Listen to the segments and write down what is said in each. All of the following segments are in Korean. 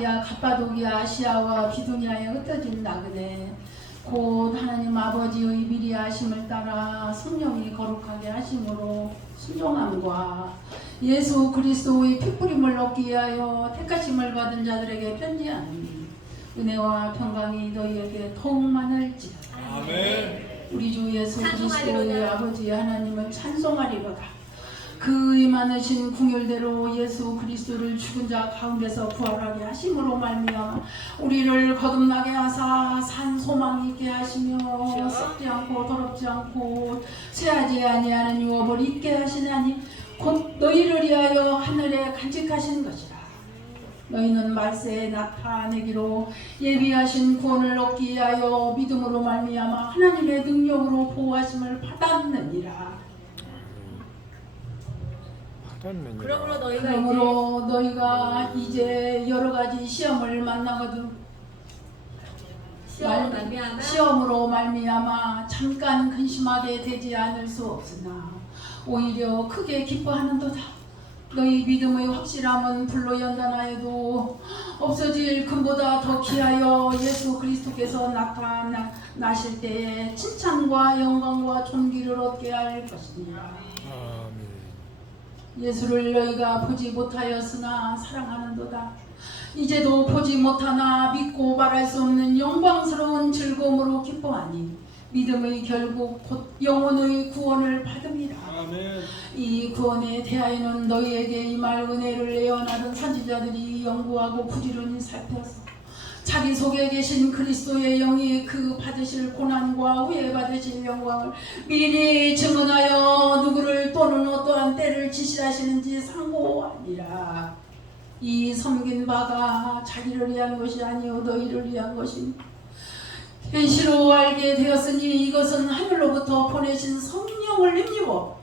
갈릴리아 갑바도기아 아시아와 비두니아에 흩어진 나그네 곧 하나님 아버지의 미리 하심을 따라 성령이 거룩하게 하심으로 순종함과 예수 그리스도의 피뿌림을 얻기 위하여 택하심을 받은 자들에게 편지하니 은혜와 평강이 너희에게 더욱 많을지어다. 아멘. 우리 주 예수 그리스도의 아버지 하나님을 찬송하리로다. 그의 많으신 궁율대로 예수 그리스도를 죽은 자 가운데서 부활하게 하심으로 말미암아 우리를 거듭나게 하사 산 소망 있게 하시며 썩지 않고 더럽지 않고 쇠하지 아니하는 유업을 있게 하시나니 곧 너희를 위하여 하늘에 간직하신 것이라. 너희는 말세에 나타내기로 예비하신 구원을 얻기 위하여 믿음으로 말미암아 하나님의 능력으로 보호하심을 받았느니라. 그러므로 너희가 이제 여러 가지 시험을 만나거든 시험으로 말미암아 잠깐 근심하게 되지 않을 수 없으나 오히려 크게 기뻐하는도다. 너희 믿음의 확실함은 불로 연단하여도 없어질 금보다 더 귀하여 예수 그리스도께서 나타나실 때에 칭찬과 영광과 존귀를 얻게 할 것입니다. 예수를 너희가 보지 못하였으나 사랑하는도다. 이제도 보지 못하나 믿고 말할 수 없는 영광스러운 즐거움으로 기뻐하니 믿음의 결국 곧 영혼의 구원을 받음이라. 아멘. 이 구원에 대하여는 너희에게 임할 은혜를 예언하던 선지자들이 연구하고 부지런히 살펴서 자기 속에 계신 그리스도의 영이 그 받으실 고난과 후에 받으실 영광을 미리 증언하여 누구를 또는 어떠한 때를 지시하시는지 상고하니라. 이 섬긴 바가 자기를 위한 것이 아니요 너희를 위한 것이니 계시로 알게 되었으니 이것은 하늘로부터 보내신 성령을 힘입어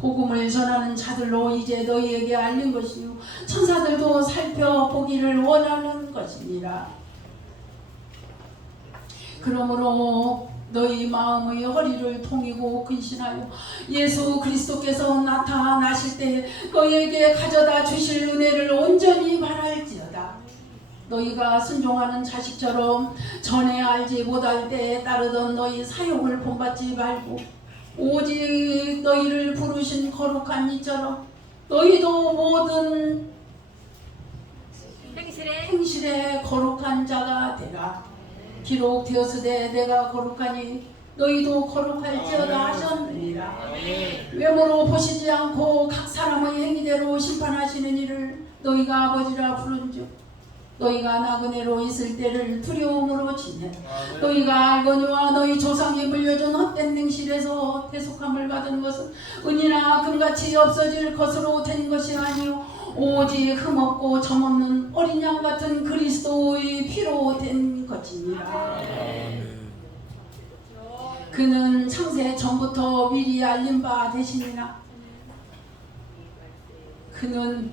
복음을 전하는 자들로 이제 너희에게 알린 것이요 천사들도 살펴보기를 원하는 것이니라. 그러므로 너희 마음의 허리를 통이고 근신하여 예수 그리스도께서 나타나실 때 너희에게 가져다 주실 은혜를 온전히 바랄지어다. 너희가 순종하는 자식처럼 전에 알지 못할 때에 따르던 너희 사용을 본받지 말고 오직 너희를 부르신 거룩한 이처럼 너희도 모든 행실에 거룩한 자가 되라. 기록 되었으되 내가 거룩하니 너희도 거룩할지어다 하셨느니라. 외모로 보시지 않고 각 사람의 행위대로 심판하시는 이를 너희가 아버지라 부른즉 너희가 나그네로 있을 때를 두려움으로 지내 너희가 알거니와 너희 조상이 물려준 헛된 능실에서 대속함을 받은 것은 은이나 금같이 없어질 것으로 된 것이 아니요 오직 흠없고 점없는 어린 양 같은 그리스도의 피로 된 것이니라. 그는 창세 전부터 미리 알린 바 되시니라. 그는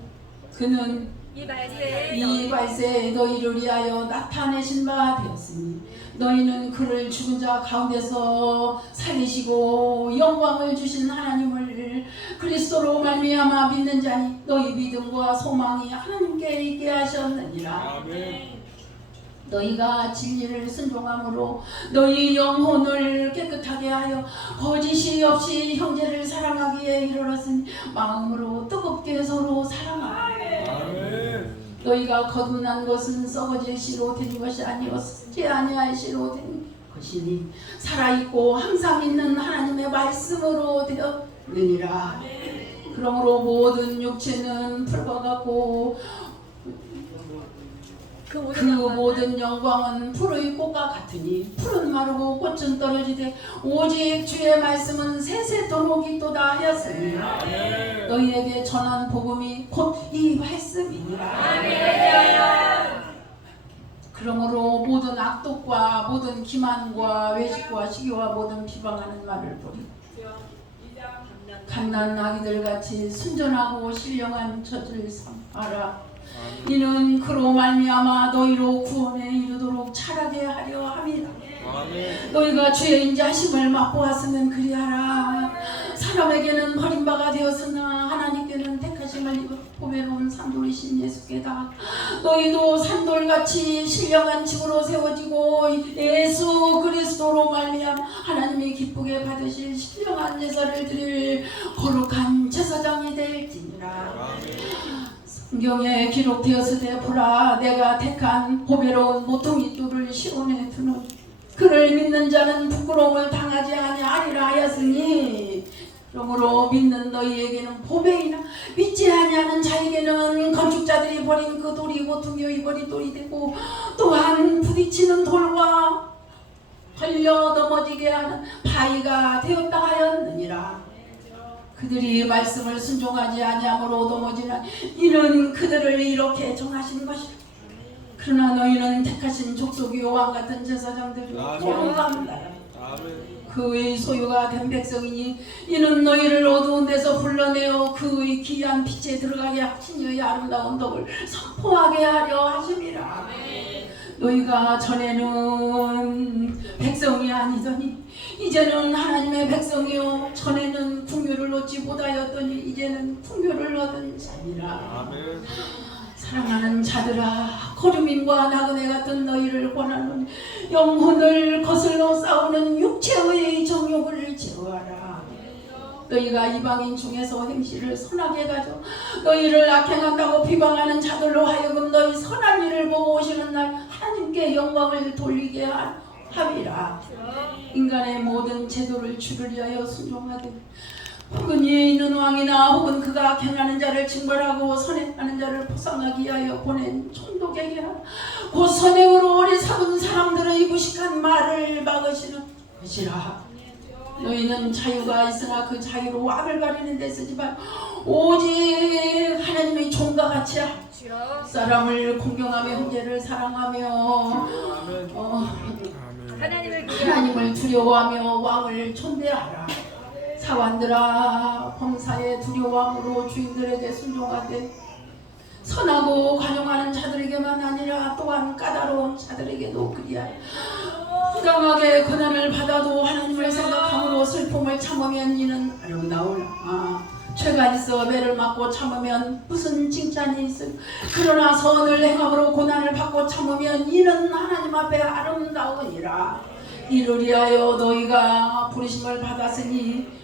이 발세에 너희를 위하여 나타내신 바 되었으니 너희는 그를 죽은 자 가운데서 살리시고 영광을 주신 하나님을 그리스도로 말미암아 믿는 자니 너희 믿음과 소망이 하나님께 있게 하셨느니라. 아멘. 너희가 진리를 순종함으로 너희 영혼을 깨끗하게 하여 거짓이 없이 형제를 사랑하기에 이르렀으니 마음으로 뜨겁게 서로 사랑하라. 너희가 거듭난 것은 썩어질 씨로 된 것이 아니었지 아니할 씨로 된 것이니 살아있고 항상 있는 하나님의 말씀으로 되었느니라. 그러므로 모든 육체는 풀과 같고 그 모든 영광은 풀의 꽃과 같으니 풀은 마르고 꽃은 떨어지되 오직 주의 말씀은 세세토록 있도다 하였으니 너희에게 전한 복음이 곧 이 말씀이니라. 그러므로 모든 악독과 모든 기만과 외식과 시기와 모든 비방하는 말을 버리고 갓난 아기들 같이 순전하고 신령한 젖을 삼아라. 이는 그로 말미암아 너희로 구원에 이르도록 자라게 하려 함이라. 너희가 주의 인자하심을 맛보았으면 그리하라. 사람에게는 버림바가 되었으나 하나님께는 택하심을 입었고 보배로운 산돌이신 예수께다. 너희도 산돌같이 신령한 집으로 세워지고 예수 그리스도로 말미암아 하나님이 기쁘게 받으실 신령한 제사를 드릴 거룩한 제사장이 될지니라. 성경에 기록되었으되 보라 내가 택한 보배로운 모퉁이 돌을 시온에 두노니 그를 믿는 자는 부끄러움을 당하지 아니하리라 하였으니 그러므로 믿는 너희에게는 보배이나 믿지 아니하는 자에게는 건축자들이 버린 그 돌이 모퉁이의 버린 돌이 되고 또한 부딪히는 돌과 걸려 넘어지게 하는 바위가 되었다 하였느니라. 그들이 말씀을 순종하지 아니함으로 넘어지나 이는 그들을 이렇게 정하신 것이라. 그러나 너희는 택하신 족속이요 왕같은 제사장들이요 거룩합니다. 그의 소유가 된 백성이니 이는 너희를 어두운 데서 불러내어 그의 귀한 빛에 들어가게 하시니 아름다운 덕을 선포하게 하려 하심이라. 너희가 전에는 백성이 아니더니 이제는 하나님의 백성이요 전에는 풍요를 얻지 못하였더니 이제는 풍요를 얻은 자니라. 사랑하는 자들아 거류민과 나그네 같은 너희를 권하노니 영혼을 거슬러 싸우는 육체의 정욕을 제어하라. 너희가 이방인 중에서 행실을 선하게 가져 너희를 악행한다고 비방하는 자들로 하여금 너희 선한 일을 보고 오시는 날 하나님께 영광을 돌리게 함이라. 인간의 모든 제도를 주를 위하여 순종하되 혹은 위에 있는 왕이나 혹은 그가 악행하는 자를 징벌하고 선행하는 자를 포상하기 위하여 보낸 총독에게 곧 선행으로 어리석은 사람들의 무식한 말을 막으시는 것이라. 너희는 자유가 있으나 그 자유로 악을 가리는 데 쓰지 말고 오직 하나님의 종과 같이 사람을 공경하며 형제를 사랑하며 하나님을 두려워하며 왕을 존대하라. 사관들아 범사에 두려워함으로 주인들에게 순종하되 선하고 관용하는 자들에게만 아니라 또한 까다로운 자들에게도 그리하라. 부당하게 고난을 받아도 하나님을 생각함으로 슬픔을 참으면 이는 아름다우라. 죄가 있어 매를 맞고 참으면 무슨 칭찬이 있을. 그러나 선을 행함으로 고난을 받고 참으면 이는 하나님 앞에 아름다우니라. 이를 위하여 너희가 부르심을 받았으니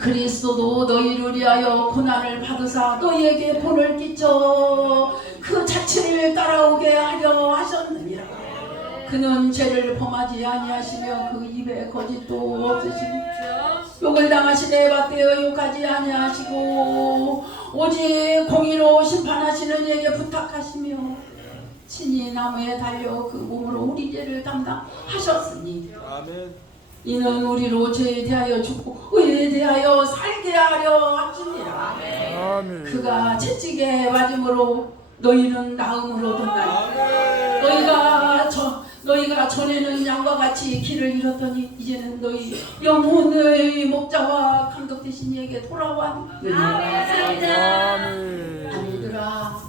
그리스도도 너희를 위하여 고난을 받으사 너희에게 본을 끼쳐 그 자체를 따라오게 하려 하셨느니라. 그는 죄를 범하지 아니하시며 그 입에 거짓도 없으시니 욕을 당하시되 받되어 욕하지 아니하시고 오직 공의로 심판하시는 이에게 부탁하시며 친히 나무에 달려 그 몸으로 우리 죄를 담당하셨으니 이는 우리로 죄에 대하여 죽고 의에 대하여 살게 하려 하시니라. 그가 채찍에 맞음으로 너희는 나음을 얻었나니 너희가 전에는 양과 같이 길을 잃었더니 이제는 너희 영혼의 목자와 감독 되신 이에게 돌아왔느니라. 아들들아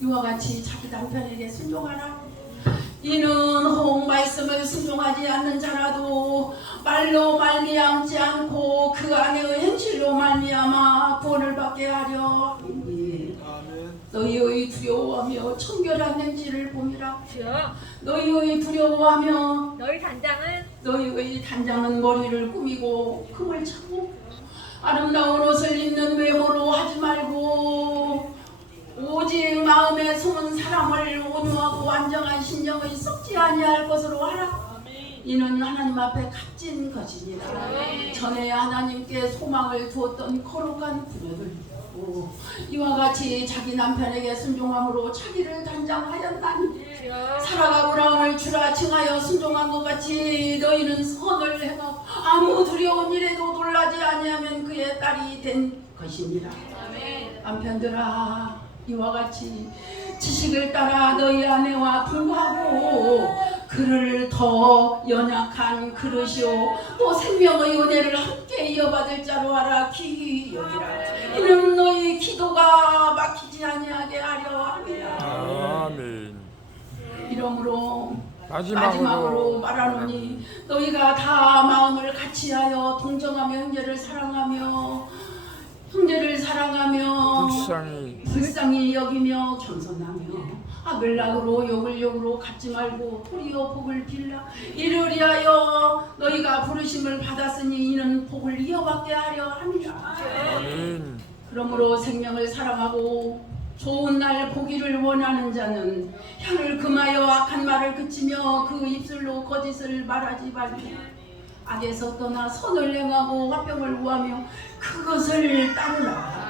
이와 같이 자기 남편에게 순종하라. 이는 혹 말씀을 순종하지 않는 자라도 말로 말미암지 않고 그 안에의 행실로 말미암아 구원을 받게 하려 함이니 너희의 두려워하며 청결한 행실을 봄이라. 너희의 두려워하며 너희의 단장은 머리를 꾸미고 금을 차고 아름다운 옷을 입는 외모로 하지 말고 오직 마음에 숨은 사람을 온유하고 안정한 심령의 썩지 아니할 것으로 하라. 이는 하나님 앞에 값진 것이니라. 전에 하나님께 소망을 두었던 거룩한 부녀들이고 이와 같이 자기 남편에게 순종함으로 자기를 단장하였나니 살아가고라함을 주라 칭하여 순종한 것 같이 너희는 선을 행하고 아무 두려운 일에도 놀라지 아니하면 그의 딸이 된 것이니라. 남편들아 이와 같이 지식을 따라 너희 아내와 동거하고 그를 더 연약한 그릇이요 또 생명의 은혜를 함께 이어받을 자로 하라. 귀히 여기라. 이는 너희 기도가 막히지 아니하게 하려 함이라. 아멘. 이러므로 마지막으로 말하노니 너희가 다 마음을 같이하여 동정하며 형제를 사랑하며 형제를 사랑하며 불쌍히 여기며 겸손하며 악을 악으로 욕을 욕으로 갚지 말고 도리어 복을 빌라. 이를 위하여 너희가 부르심을 받았으니 이는 복을 이어받게 하려 함이라. 아멘. 그러므로 생명을 사랑하고 좋은 날 보기를 원하는 자는 혀를 금하여 악한 말을 그치며 그 입술로 거짓을 말하지 말고 악에서 떠나 선을 행하고 화평을 구하며 그것을 따르라.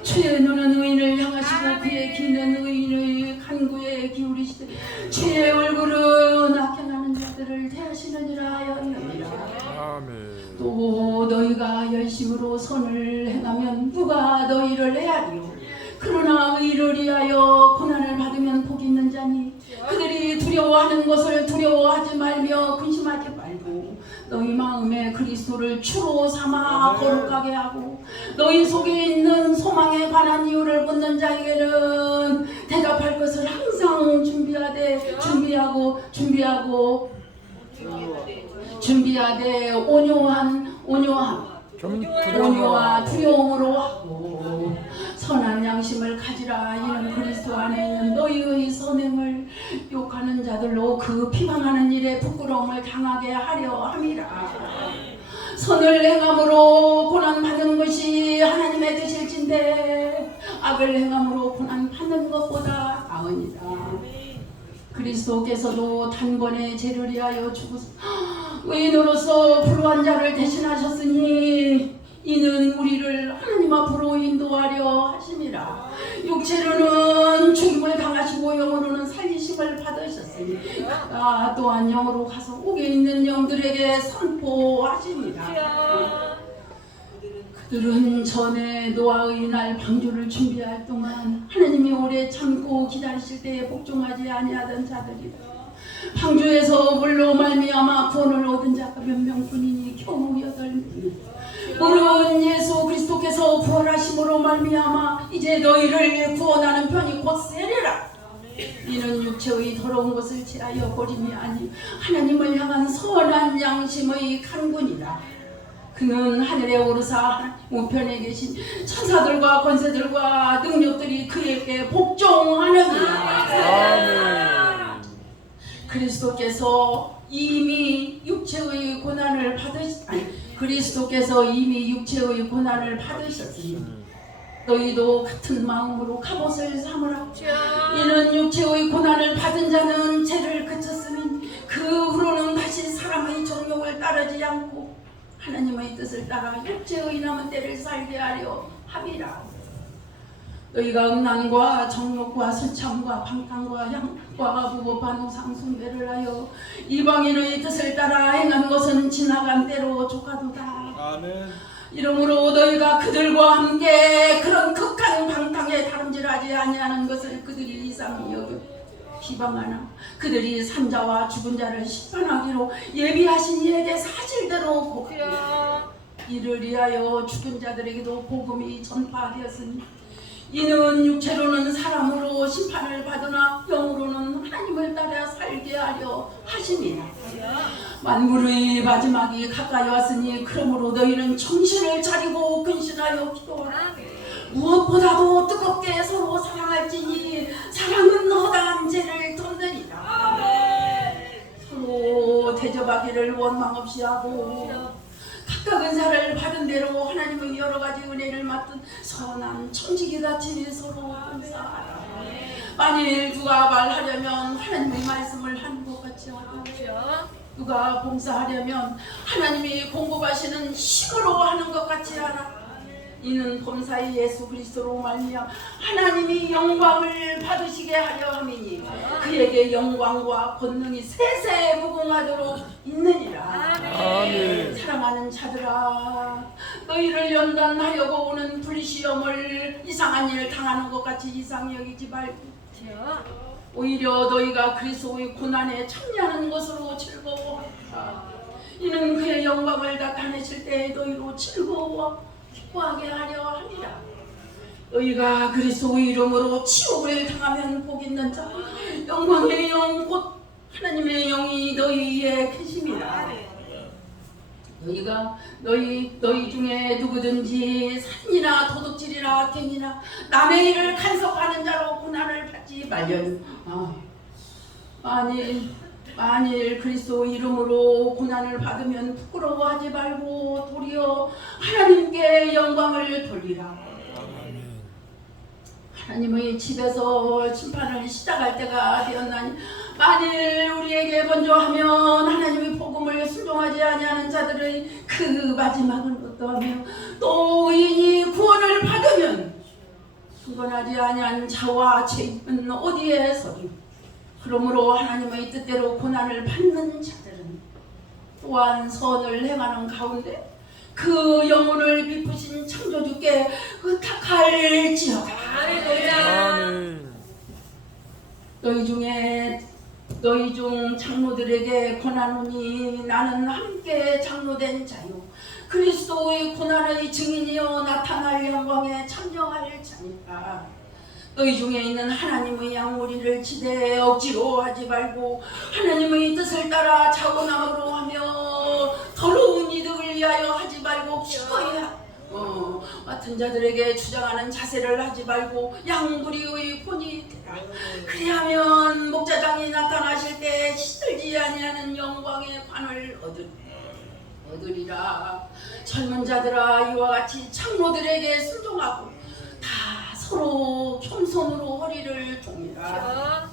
주의 눈은 의인을 향하시고 그의 귀는 의인의 간구에 기울이시되 주의 얼굴은 악행하는 자들을 대하시느니라 하였느니라. 아멘. 또 너희가 열심으로 선을 행하면 누가 너희를 헤아리요. 그러나 의를 위하여 고난을 받으면 복이 있는 자니 그들이 두려워하는 것을 두려워하지 말며 근심하지 말고 너희 마음에 그리스도를 주로 삼아 거룩하게 하고 너희 속에 있는 소망에 관한 이유를 묻는 자에게는 대답할 것을 항상 준비하되 온유와 두려움으로 하고 선한 양심을 가지라. 이는 그리스도 안에 있는 너희의 선행을 욕하는 자들로 그 비방하는 일에 부끄러움을 당하게 하려 함이라. 선을 행함으로 고난 받는 것이 하나님의 뜻일진데 악을 행함으로 고난 받는 것보다 나으니라. 그리스도께서도 단번에 죄를 위하여 죽으사 의인으로서 불우한 자를 대신하셨으니 이는 우리를 하나님 앞으로 인도하려 하심이라. 육체로는 죽임을 당하시고 영으로는 살리심을 받으셨으니 또한 영으로 가서 옥에 있는 영들에게 선포하십니다. 그들은 전에 노아의 날 방주를 준비할 동안 하나님이 오래 참고 기다리실 때에 복종하지 아니하던 자들이라. 방주에서 물로 말미암아 구원을 얻은 자가 몇 명뿐이니 겨우 8명. 오른 예수 그리스도께서 부활하심으로 말미암아 이제 너희를 구원하는 편이 곧 세리라. 이는 육체의 더러운 것을 제하여 버림이 아니 하나님을 향한 선한 양심의 간군이라. 그는 하늘에 오르사 우편에 계신 천사들과 권세들과 능력들이 그에게 복종하느니라. 그리스도께서 이미 육체의 고난을 받으셨으니 너희도 같은 마음으로 갑옷을 삼으라. 이는 육체의 고난을 받은 자는 죄를 그쳤으니 그 후로는 다시 사람의 정욕을 따르지 않고 하나님의 뜻을 따라 육체의 남은 때를 살게 하려 함이라. 너희가 음란과 정욕과 술창과 방탕과 향과 부법한 우상 숭배를 하여 이방인의 뜻을 따라 행한 것은 지나간 때로 조카도다. 아멘. 이러므로 너희가 그들과 함께 그런 극한 방탕에 다름질하지 아니하는 것을 그들이 이상히 여겨 비방하나 그들이 산자와 죽은 자를 심판하기로 예비하신 이에게 사실대로 고하여 이를 위하여 죽은 자들에게도 복음이 전파되었으니 이는 육체로는 사람으로 심판을 받으나 영으로는 하나님을 따라 살게 하려 하심이라. 만물의 마지막이 가까이 왔으니 그러므로 너희는 정신을 차리고 근신하여 기도하라. 무엇보다도 뜨겁게 서로 사랑할지니 사랑은 허다한 죄를 덮느니라. 서로 대접하기를 원망 없이 하고 각각 은사를 받은 대로 하나님의 여러 가지 은혜를 맡은 선한 청지기같이 서로 은사하라. 만일 누가 말하려면 하나님의 말씀을 하는 것 같이 하고 누가 봉사하려면 하나님이 공급하시는 힘으로 하는 것 같이 하라. 이는 범사의 예수 그리스도로 말미암아 하나님이 영광을 받으시게 하려 함이니 그에게 영광과 권능이 세세 무궁하도록 있느니라. 아멘. 사랑하는 자들아, 너희를 연단하려고 오는 불시험을 이상한 일을 당하는 것 같이 이상히 여기지 말고 오히려 너희가 그리스도의 고난에 참여하는 것으로 즐거워하라. 이는 그의 영광을 나타내실 때에 너희로 즐거워 기뻐하게 하려 함이라. 너희가 그리스도의 이름으로 치욕을 당하면 복 있는 자 영광의 영 곧 하나님의 영이 너희에 계심이라. 너희 중에 누구든지 살인이나 도둑질이나 갱이나 남의 일을 간섭하는 자로 고난을 받지 말련. 만일 그리스도 이름으로 고난을 받으면 부끄러워하지 말고 도리어 하나님께 영광을 돌리라. 하나님의 집에서 심판을 시작할 때가 되었나니 만일 우리에게 먼저 하면 하나님의 복음을 순종하지 아니하는 자들의 그 마지막은 어떠하며 또 의인이 구원을 받으면 흥건하지 아니한 자와 죄인은 어디에 서리. 그러므로 하나님의 뜻대로 고난을 받는 자들은 또한 선을 행하는 가운데 그 영혼을 비푸신 창조주께 의탁할지어다. 아멘. 너희 중 장로들에게 권하노니 나는 함께 장로된 자요 그리스도의 고난의 증인이요 나타날 영광에 참여할 자니라. 너희 중에 있는 하나님의 양 우리를 지대 억지로 하지 말고 하나님의 뜻을 따라 자고남으로 하며 더러운 이득을 위하여 하지 말고 기꺼이 같은 자들에게 주장하는 자세를 하지 말고 양부리의 본이 되라. 그리하면 목자장이 나타나실 때 시들지 아니하는 영광의 관을 얻으리라. 젊은 자들아 이와 같이 장로들에게 순종하고 다 서로 겸손으로 허리를 줍니다.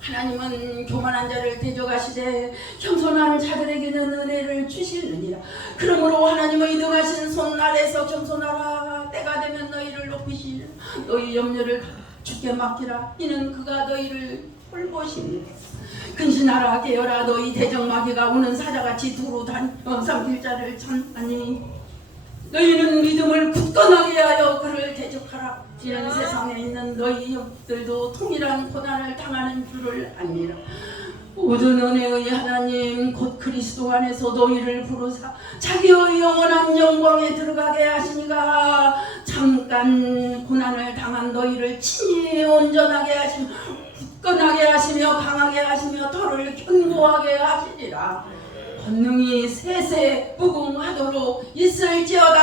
하나님은 교만한 자를 대적하시되 겸손한 자들에게는 은혜를 주시느니라. 그러므로 하나님의 능하신 손 아래서 겸손하라. 때가 되면 너희를 높이시며 너희 염려를 주께 맡기라. 이는 그가 너희를 돌보시니라. 근신하라 깨어라. 너희 대적마귀가 우는 사자같이 두루 삼킬 자를 찾나니 너희는 믿음을 굳건하게 하여 그를 대적하라. 이런 세상에 있는 너희 형들도 동일한 고난을 당하는 줄을 아니라 모든 은혜의 하나님 곧 그리스도 안에서 너희를 부르사 자기의 영원한 영광에 들어가게 하시니가 잠깐 고난을 당한 너희를 친히 온전하게 하시며 굳건하게 하시며 강하게 하시며 더를 견고하게 하시리라. 권능이 세세 무궁하도록 있을지어다.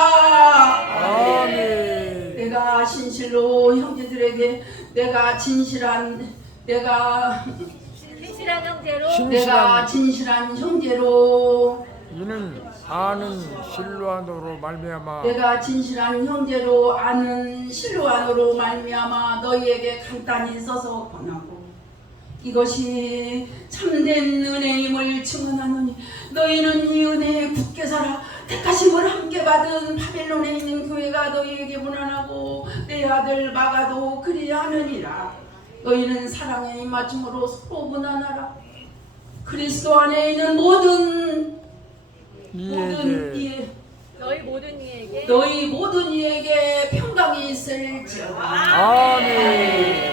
아멘. 내가 진실로 형제들에게 내가 진실한 형제로 이는 아는 실로안으로 말미암아 내가 진실한 형제로 아는 실로안으로 말미암아 너희에게 간단히 써서 권하고 이것이 참된 은혜임을 증언하노니 너희는 이 은혜에 굳게 살아. 택하심을 함께 받은 바벨론에 있는 교회가 너희에게 무난하고 내 아들 마가도 그리하느니라. 너희는 사랑에 입맞춤으로 서로 무난하라. 그리스도 안에 있는 너희 모든 이에게 평강이 있을지어다. 아멘.